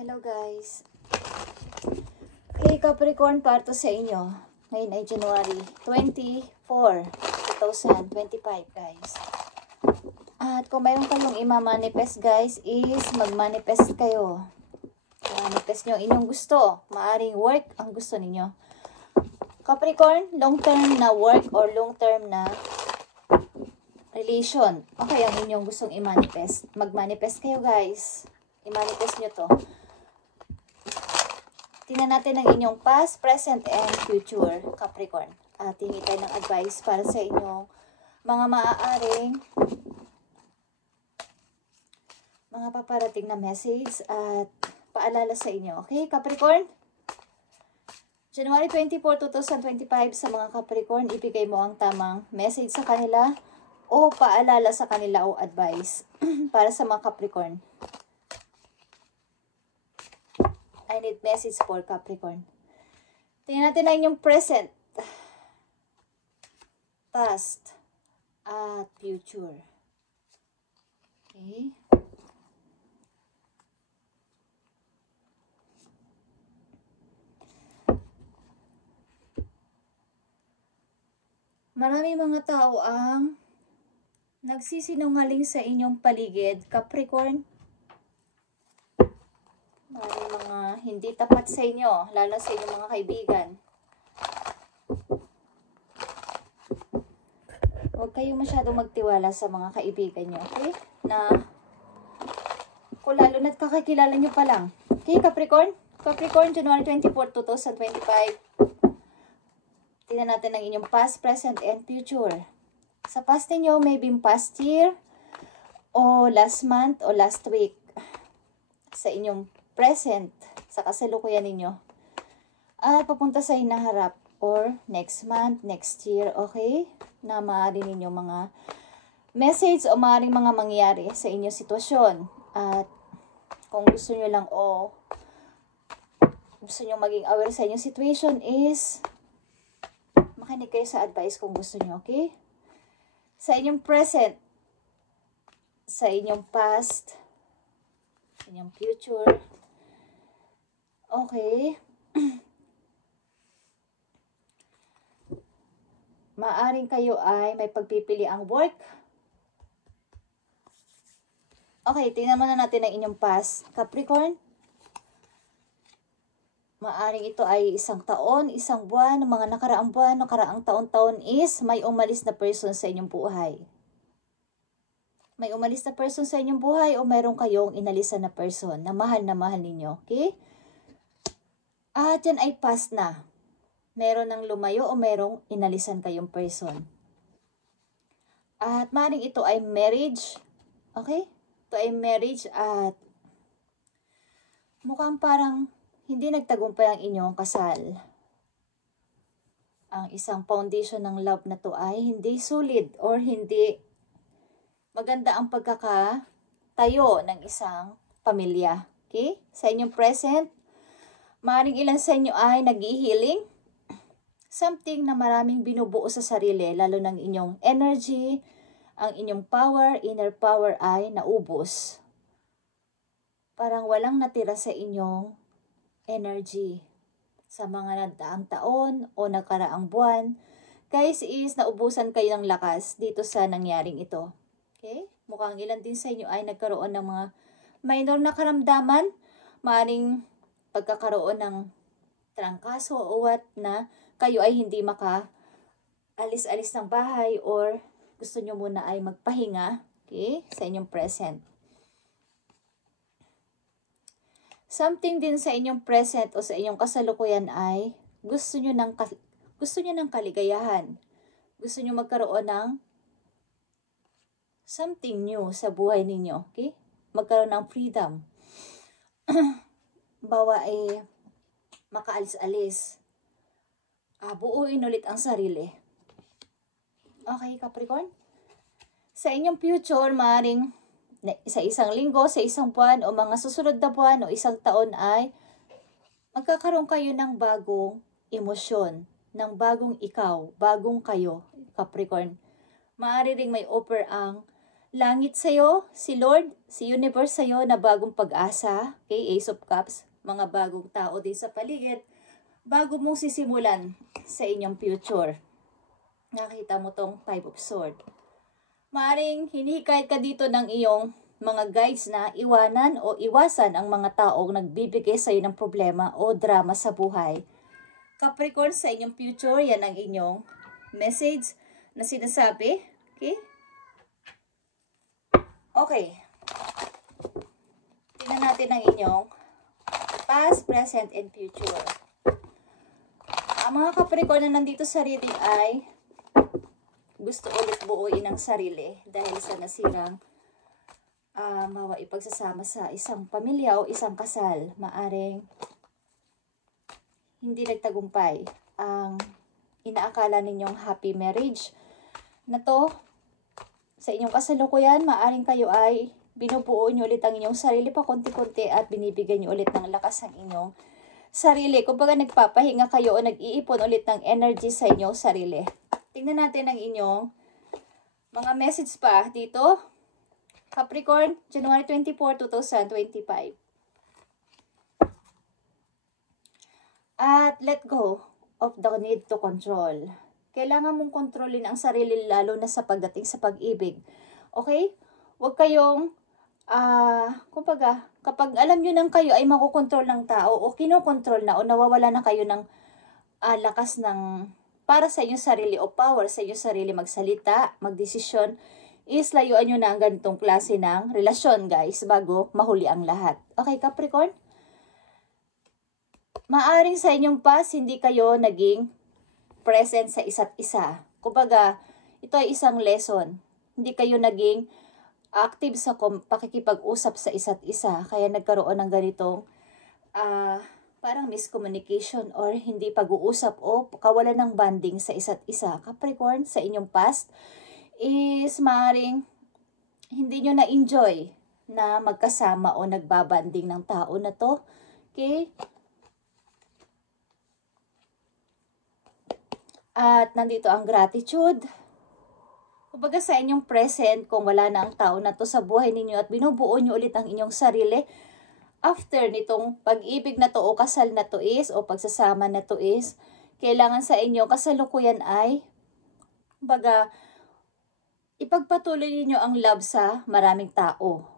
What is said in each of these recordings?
Hello guys. Okay, Capricorn, parto sa inyo. Ngayon ay January 24, 2025 guys. At kung mayroon kayong ima-manifest guys, is mag-manifest kayo. Manifest nyo inyong gusto. Maaring work ang gusto ninyo. Capricorn, long-term na work or long-term na relation. Okay, ang inyong gustong i-manifest. Mag-manifest kayo guys. I-manifest nyo to. Tingnan natin ang inyong past, present, and future, Capricorn. At hingi tayo ng advice para sa inyong mga maaaring mga paparating na message at paalala sa inyo. Okay, Capricorn? January 24, 2025 sa mga Capricorn, ibigay mo ang tamang message sa kanila o paalala sa kanila o advice para sa mga Capricorn. I need message for Capricorn. Tingnan natin na inyong present, past, at future. Okay. Maraming mga tao ang nagsisinungaling sa inyong paligid, Capricorn. Maraming mga hindi tapat sa inyo, lalo sa inyong mga kaibigan. Huwag kayong masyadong magtiwala sa mga kaibigan nyo, okay? Na kung lalo na't kakakilala nyo pa lang. Okay, Capricorn? Capricorn, January 24, 2025. Tingnan natin ang inyong past, present, and future. Sa past niyo, maybe past year, o last month, o last week. Sa inyong present, sa kasalukuyan ninyo. At papunta sa hinaharap, or next month, next year, okay? Na maaari ninyo mga message o maaaring mga mangyari sa inyong sitwasyon. At kung gusto nyo lang o gusto nyo maging aware sa inyong situation is makinig kayo sa advice kung gusto nyo, okay? Sa inyong present, sa inyong past, sa inyong future, okay. Maaring kayo ay may pagpipili ang work. Okay, tingnan muna natin ang inyong past, Capricorn. Maaring ito ay isang taon, isang buwan, mga nakaraang buwan, nakaraang taon-taon is may umalis na person sa inyong buhay. May umalis na person sa inyong buhay o mayroon kayong inalisan na person na mahal ninyo, okay? At yan ay past na. Meron ng lumayo o merong inalisan kayong person. At maaaring ito ay marriage, okay? Ito ay marriage at mukhang parang hindi nagtagumpay ang inyong kasal. Ang isang foundation ng love na to ay hindi solid or hindi maganda ang pagkakatayo ng isang pamilya. Okay? Sa inyong present, maaaring ilan sa inyo ay nag-i-healing. Something na maraming binubuo sa sarili, lalo ng inyong energy, ang inyong power, inner power ay naubos. Parang walang natira sa inyong energy sa mga nagdaang taon o nakaraang buwan. Guys, is naubusan kayo ng lakas dito sa nangyaring ito. Okay? Mukhang ilan din sa inyo ay nagkaroon ng mga minor na karamdaman. Maaring pagkakaroon ng trangkaso o what na kayo ay hindi maka-alis-alis ng bahay or gusto nyo muna ay magpahinga, okay, sa inyong present. Something din sa inyong present o sa inyong kasalukuyan ay gusto nyo ng kaligayahan. Gusto nyo magkaroon ng something new sa buhay ninyo, okay? Magkaroon ng freedom. Bawa ay makaalis-alis. Buuin ulit ang sarili. Okay, Capricorn? Sa inyong future, maaaring sa isang linggo, sa isang buwan, o mga susunod na buwan, o isang taon ay magkakaroon kayo ng bagong emosyon, ng bagong ikaw, bagong kayo, Capricorn. Maaari ring may offer ang Langit sa'yo, si Lord, si Universe sa'yo na bagong pag-asa, okay, Ace of Cups, mga bagong tao din sa paligid, bago mong sisimulan sa inyong future. Nakita mo tong Five of Swords. Maaring hinihikayat ka dito ng iyong mga guides na iwanan o iwasan ang mga taong nagbibigay sa iyo ng problema o drama sa buhay. Capricorn, sa inyong future, yan ang inyong message na sinasabi. Okay? Okay. Tingnan natin ang inyong past, present, and future. Ang mga Capricorn na nandito sa reading ay gusto ulit buuin ang sarili dahil sa nasirang ipagsasama sa isang pamilya o isang kasal. Maaring hindi nagtagumpay ang inaakala ninyong happy marriage na to. Sa inyong kasalukuyan, maaring kayo ay binubuo nyo ulit ang inyong sarili pa konti-konti at binibigyan nyo ulit ng lakas ang inyong sarili. Kumbaga nagpapahinga kayo o nag-iipon ulit ng energy sa inyong sarili. Tingnan natin ang inyong mga message pa dito. Capricorn, January 24, 2025. At let go of the need to control. Kailangan mong kontrolin ang sarili lalo na sa pagdating sa pag-ibig. Okay? Huwag kayong, kumbaga, kapag alam nyo nang kayo ay makokontrol ng tao o kinokontrol na o nawawala na kayo ng lakas ng para sa inyong sarili o power sa inyong sarili magsalita, magdesisyon, is layuan nyo na ang ganitong klase ng relasyon, guys, bago mahuli ang lahat. Okay, Capricorn? Maaring sa inyong past, hindi kayo naging present sa isa't isa. Kumbaga, ito ay isang lesson. Hindi kayo naging active sa pakikipag-usap sa isa't isa. Kaya nagkaroon ng ganitong parang miscommunication or hindi pag-uusap o kawalan ng bonding sa isa't isa. Capricorn, sa inyong past is maaring hindi nyo na-enjoy na magkasama o nagbabanding ng tao na to. Okay? At nandito ang gratitude. Kumbaga sa inyong present, kung wala na ang tao na to sa buhay ninyo at binubuo nyo ulit ang inyong sarili, after nitong pag-ibig na to o kasal na to is, o pagsasama na to is, kailangan sa inyong kasalukuyan ay, kumbaga, ipagpatuloy niyo ang love sa maraming tao.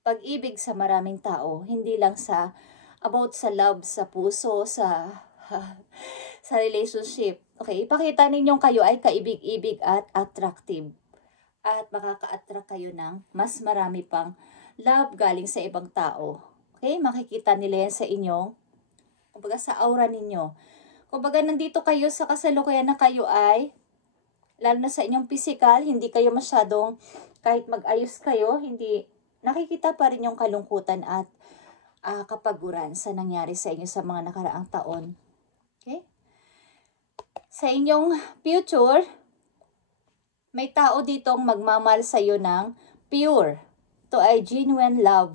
Pag-ibig sa maraming tao, hindi lang sa, about sa love, sa puso, sa relationship. Okay, ipakita ninyong kayo ay kaibig-ibig at attractive. At makaka-attract kayo ng mas marami pang love galing sa ibang tao. Okay, makikita nila yan sa inyong, kumbaga sa aura ninyo. Kumbaga nandito kayo sa kasalukuyan na kayo ay, lalo na sa inyong physical, hindi kayo masyadong, kahit mag-ayos kayo, hindi, nakikita pa rin yung kalungkutan at kapaguran sa nangyari sa inyo sa mga nakaraang taon. Okay? Sa inyong future, may tao ditong magmamahal sa iyo ng pure. Ito ay genuine love.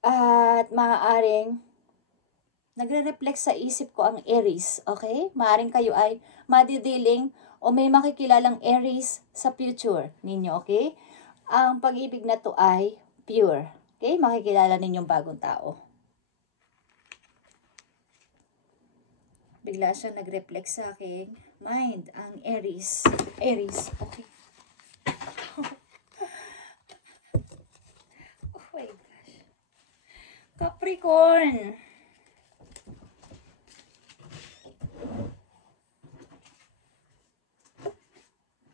At maaaring nagre-reflect sa isip ko ang Aries. Okay? Maaaring kayo ay madidiling o may makikilalang Aries sa future ninyo. Okay? Ang pag-ibig na to ay pure. Okay? Makikilala ninyong bagong tao. Bigla siyang nag-reflect sa aking mind, ang Aries. Aries, okay. Oh my gosh. Capricorn.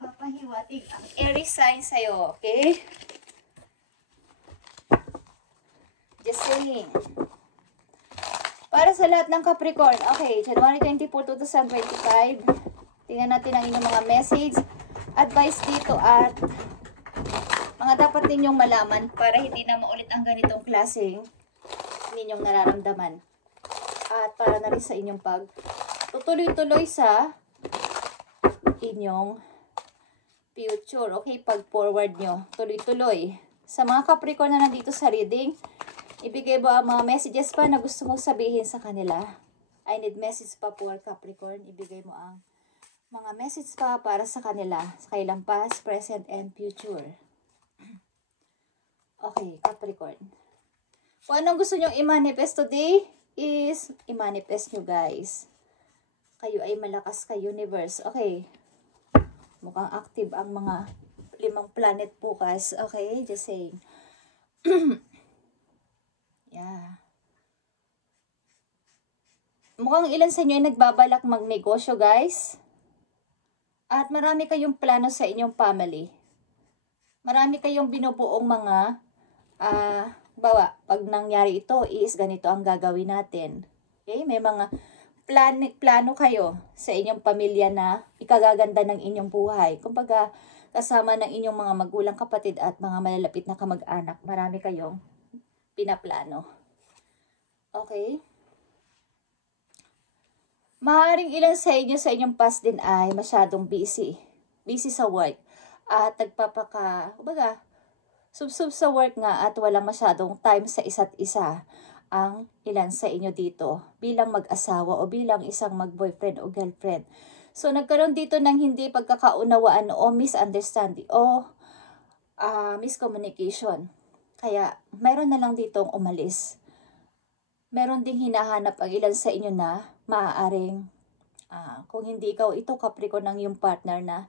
Papahiwatig ang Aries sign sa'yo, okay? Just saying. Para sa lahat ng Capricorn, okay, January 24, 2025, tingnan natin ang inyong mga message, advice dito at mga dapat ninyong malaman para hindi na maulit ang ganitong klaseng ninyong nararamdaman. At para na rin sa inyong tutuloy-tuloy sa inyong future. Okay, pag-forward nyo, tuloy-tuloy. Sa mga Capricorn na nandito sa reading, ibigay mo ang mga messages pa na gusto mong sabihin sa kanila. I need message pa for Capricorn. Ibigay mo ang Mga message pa para sa kanila, sa kailang past, present, and future. Okay, Capricorn. Kung anong gusto nyong i-manifest today, is i-manifest nyo, guys. Kayo ay malakas ka, universe. Okay. Mukhang active ang mga 5 planet bukas. Okay, just saying. Yeah. Mukhang ilan sa inyo ay nagbabalak magnegosyo, guys. At marami kayong plano sa inyong family. Marami kayong binubuong mga pag nangyari ito is ganito ang gagawin natin. Okay? May mga plano kayo sa inyong pamilya na ikagaganda ng inyong buhay. Kumbaga, kasama ng inyong mga magulang, kapatid at mga malalapit na kamag-anak. Marami kayong pinaplano. Okay? Maaaring ilan sa inyo sa inyong past din ay masyadong busy. Busy sa work. At kumbaga, sub sa work nga at walang masyadong time sa isa't isa ang ilan sa inyo dito bilang mag-asawa o bilang isang mag-boyfriend o girlfriend. So, nagkaroon dito ng hindi pagkakaunawaan o misunderstanding o miscommunication. Kaya, mayroon na lang ditong umalis. Meron ding hinahanap ang ilan sa inyo na maaaring, kung hindi ikaw, ito Capricorn ng yung partner na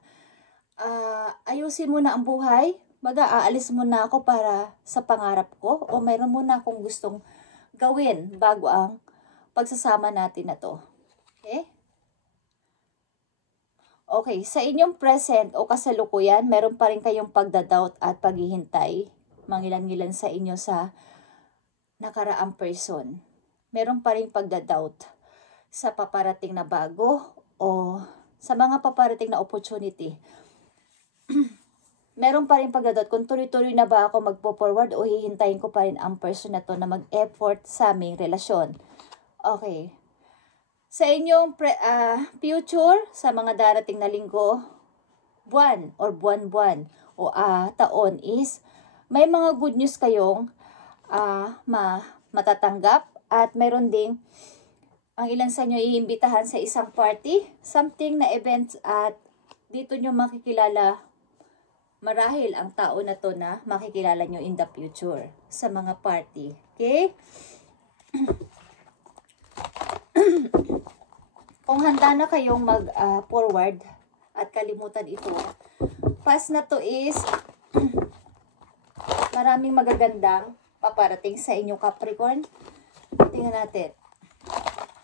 ayusin mo na ang buhay. Aalis muna ako para sa pangarap ko o mayroon muna akong gustong gawin bago ang pagsasama natin na to. Okay? Okay, sa inyong present o kasalukuyan, meron pa rin kayong pagdadoubt at paghihintay. Mangilan-ngilan sa inyo sa nakaraang person. Meron pa rin pagdadoubt sa paparating na bago o sa mga paparating na opportunity. Meron pa rin pagdadoubt kung tuloy-tuloy na ba ako magpo-forward o hihintayin ko pa rin ang person na to na mag-effort sa aming relasyon. Okay. Sa inyong future, sa mga darating na linggo, buwan or buwan-buwan o taon is may mga good news kayong matatanggap at meron ding ang ilan sa inyo iimbitahan sa isang party, something na event at dito nyo makikilala marahil ang tao na to na makikilala nyo in the future sa mga party. Okay? Kung handa na kayong mag-forward at kalimutan ito, past na to is maraming magagandang paparating sa inyo, Capricorn. Tingnan natin.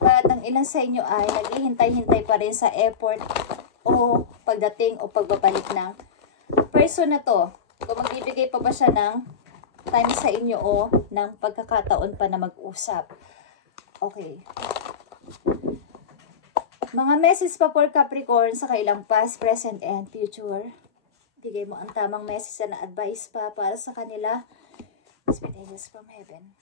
At ang ilan sa inyo ay naghihintay-hintay pa rin sa effort o pagdating o pagbabalik ng person na to. Kung magbibigay pa ba siya ng time sa inyo o ng pagkakataon pa na mag-usap. Okay. Mga message pa for Capricorn sa kailang past, present, and future. Bigay mo ang tamang message na advice pa para sa kanila. Sweet angels from heaven.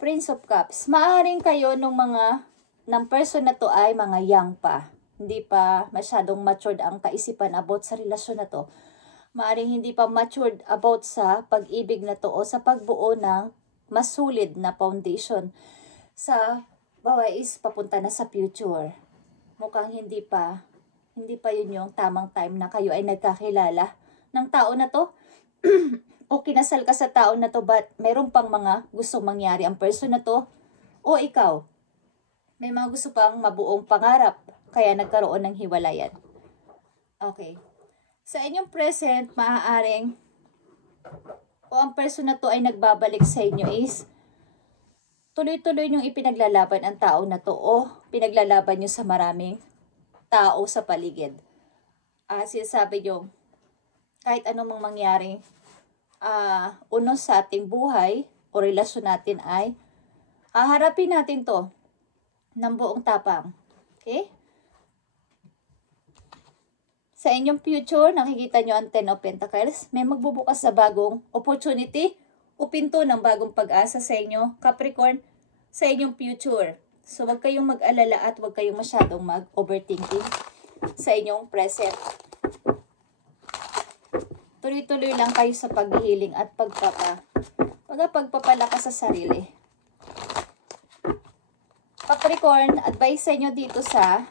Prince of Cups. Maaring kayo ng person na to ay mga young pa. Hindi pa masyadong matured ang kaisipan about sa relasyon na to. Maaring hindi pa matured about sa pag-ibig na to o sa pagbuo ng mas solid na foundation. Sa is papunta na sa future. Mukhang hindi pa yun yung tamang time na kayo ay nagkakilala ng tao na to. O kinasal ka sa tao na to but meron pang mga gustong mangyari ang person na to o ikaw. May mga gusto pang mabuong pangarap kaya nagkaroon ng hiwalayan. Okay. Sa inyong present, maaaring o ang person na to ay nagbabalik sa inyo is tuloy-tuloy niyong ipinaglalaban ang tao na to o pinaglalaban niyo sa maraming tao sa paligid. Sinasabi niyo, kahit anong mangyari, unos sa ating buhay o relasyon natin ay haharapin natin to ng buong tapang. Okay? Sa inyong future, nakikita nyo ang 10 of Pentacles. May magbubukas sa bagong opportunity o pinto ng bagong pag-asa sa inyo, Capricorn, sa inyong future. So, wag kayong mag-alala at wag kayong masyadong mag-overthinking sa inyong present. Tuloy-tuloy lang kayo sa paghihiling at pagpapalakas sa sarili. Capricorn, advice sa inyo dito sa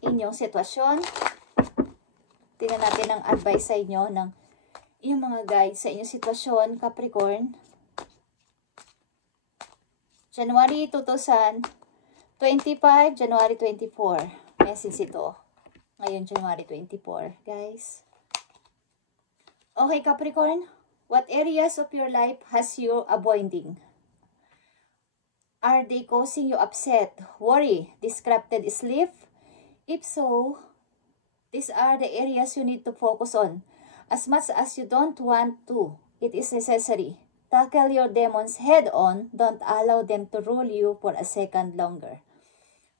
inyong sitwasyon. Tingnan natin ang advice sa inyo ng inyong mga guides sa inyong sitwasyon, Capricorn. January 2025, January 24. Message ito. Ngayon, January 24, guys. Okay, Capricorn. What areas of your life has you avoiding? Are they causing you upset, worry, disrupted sleep? If so, these are the areas you need to focus on. As much as you don't want to, it is necessary. Tackle your demons head on. Don't allow them to rule you for a second longer.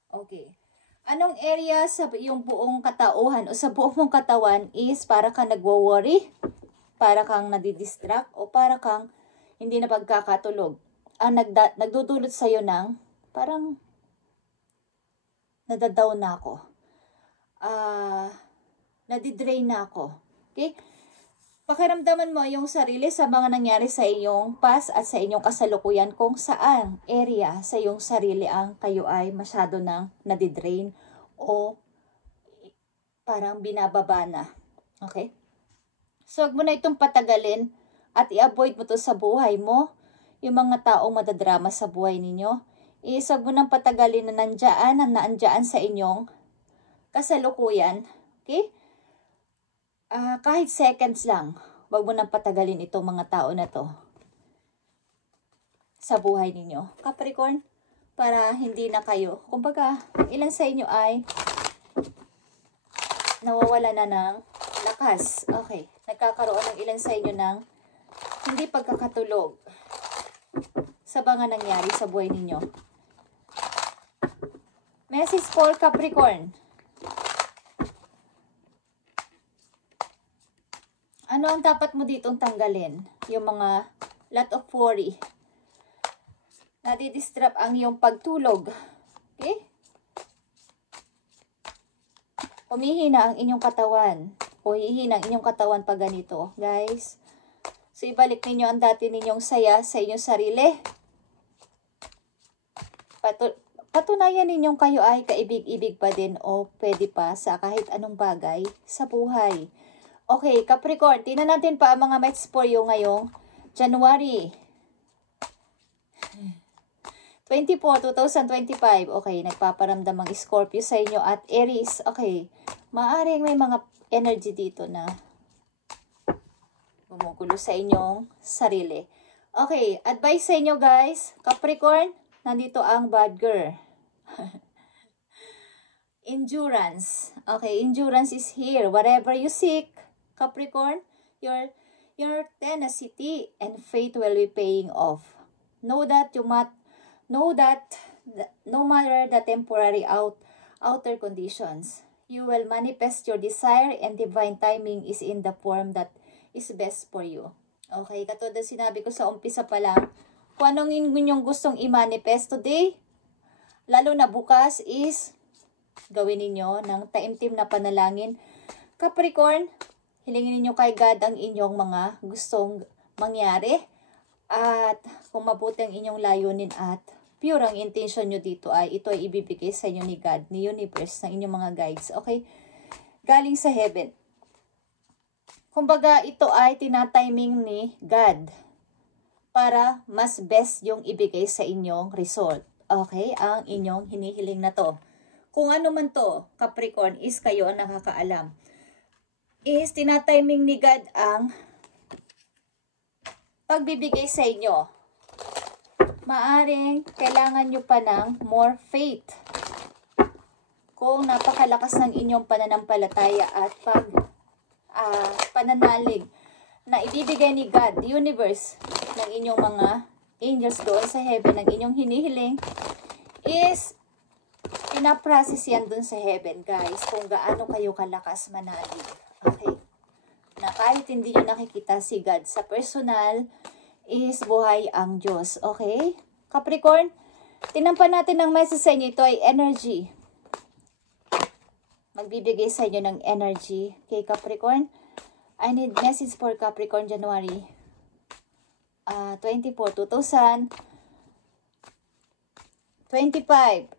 Okay. Anong area sa iyong buong katauhan o sa buong mong katawan is para kang nagwo-worry, para kang nadidistract, o para kang hindi na pagkakatulog? Ang nagdudulot sa'yo ng parang nadadown na ako. Nadidrain na ako. Okay? Pakiramdaman mo yung sarili sa mga nangyari sa iyong past at sa inyong kasalukuyan kung saan area sa iyong sarili ang kayo ay masyado nang nadidrain o parang binababa na. Okay? So, huwag mo na itong patagalin at i-avoid mo to sa buhay mo. Yung mga taong madadrama sa buhay ninyo, isag mo nang patagalin na naandyan sa inyong kasalukuyan. Okay? Kahit seconds lang, wag mo nang patagalin itong mga tao na to sa buhay ninyo, Capricorn, para hindi na kayo, kumbaga, ilan sa inyo ay nawawala na ng lakas. Okay, nagkakaroon ng ilan sa inyo ng hindi pagkakatulog sa mga nangyari sa buhay ninyo. Message for Capricorn. Ano ang dapat mo ditong tanggalin? Yung mga lot of worry. Nadidistrap ang iyong pagtulog. Okay? Humihina ang inyong katawan. O hihina ang inyong katawan pag ganito, guys. So, ibalik ninyo ang dati ninyong saya sa inyong sarili. Patunayan ninyong kayo ay kaibig-ibig pa din o pwede pa sa kahit anong bagay sa buhay. Okay, Capricorn, tingnan natin pa ang mga mates for you ngayong January 24, 2025. Okay, nagpaparamdam ang Scorpio sa inyo at Aries. Okay, maaaring may mga energy dito na gumugulo sa inyong sarili. Okay, advice sa inyo guys, Capricorn, nandito ang bad girl. Endurance. Okay, endurance is here. Whatever you seek, Capricorn, your tenacity and faith will be paying off. Know that no matter the temporary outer conditions, you will manifest your desire and divine timing is in the form that is best for you. Okay, katulad sinabi ko sa umpisa pa lang, kung anong inyong gustong i-manifest today, lalo na bukas, is gawin ninyo ng taimtim na panalangin. Capricorn, hilingin ninyo kay God ang inyong mga gustong mangyari. At kung mabuti ang inyong layunin at pure ang intention nyo dito ay ito ay ibibigay sa inyo ni God, ni universe, ng inyong mga guides. Okay? Galing sa heaven. Kumbaga, ito ay tinatiming ni God para mas best yung ibigay sa inyong result. Okay? Ang inyong hinihiling na to. Kung ano man to, Capricorn, is kayo ang nakakaalam. Is tinatiming ni God ang pagbibigay sa inyo. Maaring kailangan nyo pa ng more faith. Kung napakalakas ng inyong pananampalataya at pananalig na ibibigay ni God, the universe, ng inyong mga angels doon sa heaven, ng inyong hinihiling, is pinaprocess yan doon sa heaven, guys, kung gaano kayo kalakas manalig. Okay? Na kahit hindi nyo nakikita si God sa personal, is buhay ang Diyos. Okay? Capricorn, tinampan natin ng message sa inyo. Ito ay energy. Magbibigay sa inyo ng energy. Okay, Capricorn? I need message for Capricorn January 24, 2025. 25.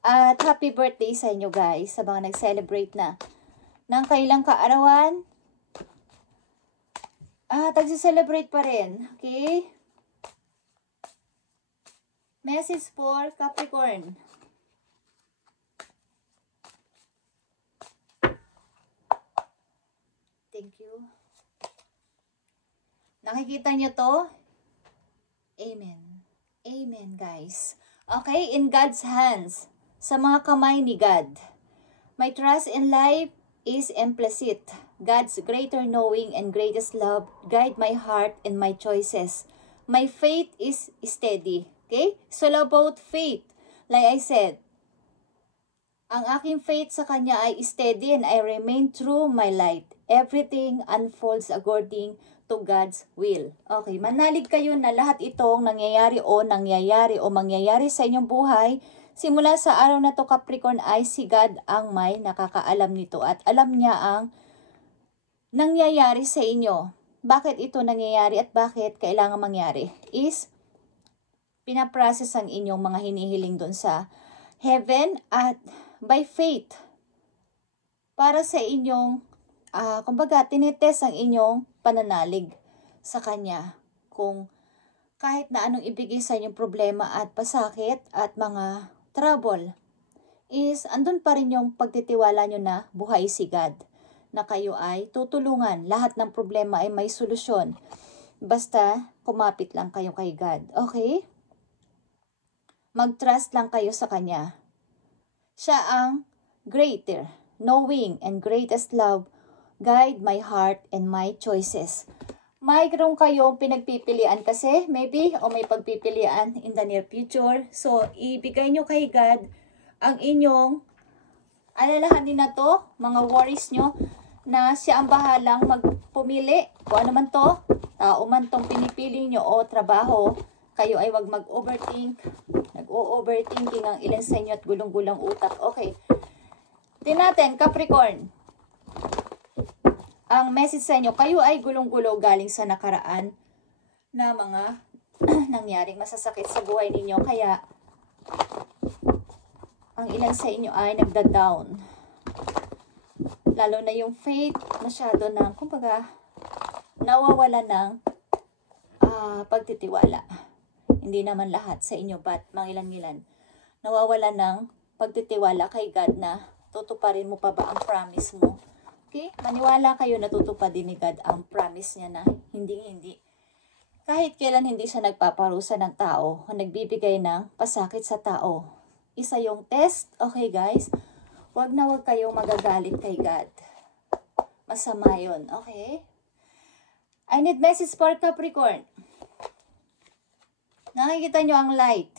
At happy birthday sa inyo guys, sa mga nag-celebrate na ng kailang kaarawan. Tagsi-celebrate pa rin. Okay? Message for Capricorn. Thank you. Nakikita nyo to? Amen. Amen, guys. Okay, in God's hands. Sa mga kamay ni God. My trust in life is implicit. God's greater knowing and greatest love guide my heart and my choices. My faith is steady. Okay? So about faith, like I said, ang aking faith sa Kanya ay steady and I remain true my light. Everything unfolds according to God's will. Okay, manalig kayo na lahat itong nangyayari o mangyayari sa inyong buhay. Simula sa araw na to Capricorn ay si God ang may nakakaalam nito at alam niya ang nangyayari sa inyo. Bakit ito nangyayari at bakit kailangan mangyari? Is pinaprocess ang inyong mga hinihiling doon sa heaven at by faith para sa inyong kumbaga, tinitest ang inyong pananalig sa Kanya. Kung kahit na anong ibigay sa inyong problema at pasakit at mga trouble, is andun pa rin yung pagtitiwala nyo na buhay si God. Na kayo ay tutulungan. Lahat ng problema ay may solusyon. Basta kumapit lang kayo kay God. Okay? Mag-trust lang kayo sa Kanya. Siya ang greater, knowing, and greatest love guide my heart and my choices. Mayroon kayong pinagpipilian kasi, maybe, o may pagpipilian in the near future. So, ibigay nyo kay God ang inyong alalahanin na to, mga worries nyo, na siya ang bahalang magpumili. Kung ano man to, tao man tong pinipili nyo o trabaho, kayo ay wag mag-overthink. Nag-o-overthinking ang ilan sa inyo at gulong-gulang utak. Okay. Tingnan, Capricorn. Ang message sa inyo, kayo ay gulong-gulo galing sa nakaraan na mga nangyaring masasakit sa buhay ninyo. Kaya, ang ilan sa inyo ay nagda-down. Lalo na yung faith, masyado ng, kumbaga, nawawala ng pagtitiwala. Hindi naman lahat sa inyo, but mangilan-ngilan. Nawawala ng pagtitiwala kay God na tutuparin mo pa ba ang promise mo. Okay? Maniwala kayo na tutuparin ni God ang promise niya na hindi. Kahit kailan hindi siya nagpaparusa ng tao o nagbibigay ng pasakit sa tao. Isa yung test. Okay guys? Huwag na huwag kayong magagalit kay God. Masama yun. Okay? I need message for Capricorn. Nakikita nyo ang light.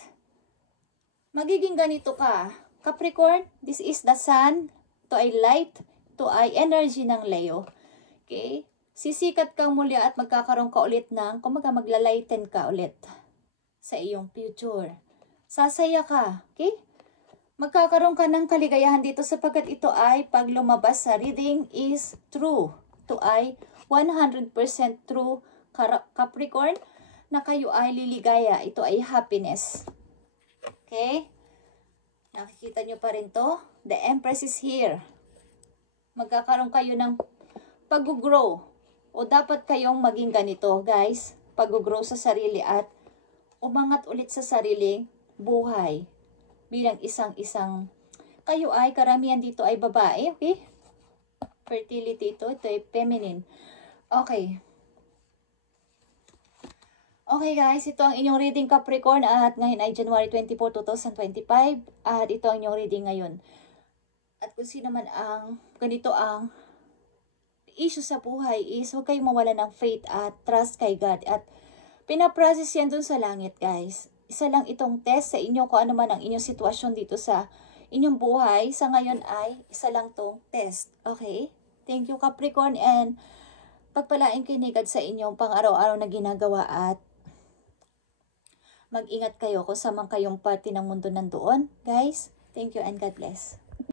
Magiging ganito ka. Capricorn, this is the sun. Ito ay light. Ito ay energy ng Leo. Okay? Sisikat kang muli at magkakaroon ka ulit ng, kumbaga maglalighten ka ulit sa iyong future. Sasaya ka. Okay? Magkakaroon ka ng kaligayahan dito sapagkat ito ay pag lumabas sa reading is true. Ito ay 100% true Capricorn na kayo ay liligaya. Ito ay happiness. Okay? Nakikita nyo pa rin to? The Empress is here. Magkakaroon kayo ng pag-grow. O dapat kayong maging ganito, guys. Pag-grow sa sarili at umangat ulit sa sariling buhay. Bilang isang-isang. Kayo ay, karamihan dito ay babae, okay? Fertility ito ay feminine. Okay. Okay guys, ito ang inyong reading Capricorn at ngayon ay January 24, 2025 at ito ang inyong reading ngayon. At kung sino man ang ganito ang issue sa buhay is huwag kayong mawala ng faith at trust kay God. At pinaprocess yan dun sa langit guys. Isa lang itong test sa inyo kung ano man ang inyong sitwasyon dito sa inyong buhay. Sa ngayon ay isa lang tong test. Okay? Thank you Capricorn and pagpalain kayo ni God sa inyong pang-araw-araw na ginagawa at mag-ingat kayo kung saan man kayong parte ng mundo nandoon. Guys, thank you and God bless.